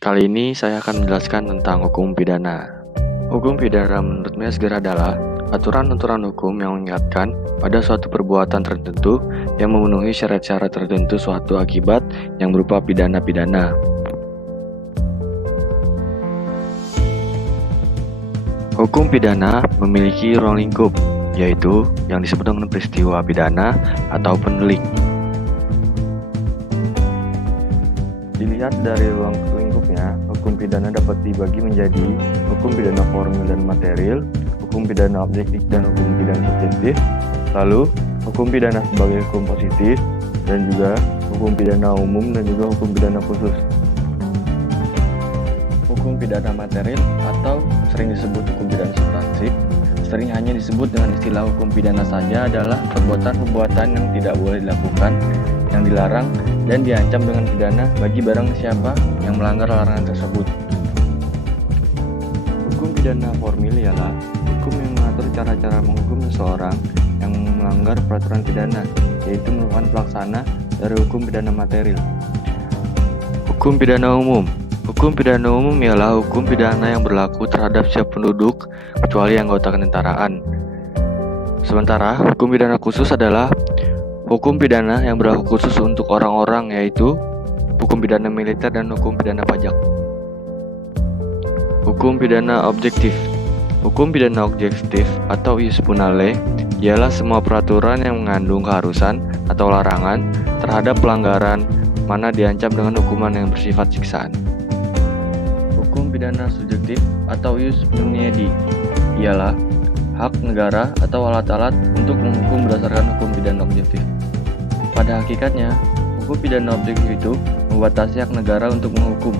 Kali ini saya akan menjelaskan tentang hukum pidana. Hukum pidana menurut Metzger adalah aturan-aturan hukum yang mengingatkan pada suatu perbuatan tertentu yang memenuhi syarat-syarat tertentu suatu akibat yang berupa pidana-pidana. Hukum pidana memiliki ruang lingkup, yaitu yang disebut dengan peristiwa pidana atau pendelik. Dilihat dari ruang lingkupnya, hukum pidana dapat dibagi menjadi hukum pidana formil dan material, hukum pidana objektif dan hukum pidana subjektif, lalu hukum pidana sebagai hukum positif, dan juga hukum pidana umum dan juga hukum pidana khusus. Hukum pidana material atau sering disebut hukum pidana substansif, sering hanya disebut dengan istilah hukum pidana saja adalah perbuatan-perbuatan yang tidak boleh dilakukan, yang dilarang, dan diancam dengan pidana bagi barang siapa yang melanggar larangan tersebut. Hukum pidana formil ialah hukum yang mengatur cara-cara menghukum seseorang yang melanggar peraturan pidana, yaitu merupakan pelaksana dari hukum pidana material. Hukum pidana umum. Hukum pidana umum ialah hukum pidana yang berlaku terhadap setiap penduduk kecuali anggota ketentaraan. Sementara hukum pidana khusus adalah hukum pidana yang berlaku khusus untuk orang-orang, yaitu hukum pidana militer dan hukum pidana pajak. Hukum pidana objektif. Hukum pidana objektif atau ius punale ialah semua peraturan yang mengandung keharusan atau larangan terhadap pelanggaran mana diancam dengan hukuman yang bersifat siksaan. Hukum pidana subjektif atau ius puniedi ialah hak negara atau alat-alat untuk menghukum berdasarkan hukum pidana objektif. Pada hakikatnya, hukum pidana objektif itu membatasi hak negara untuk menghukum,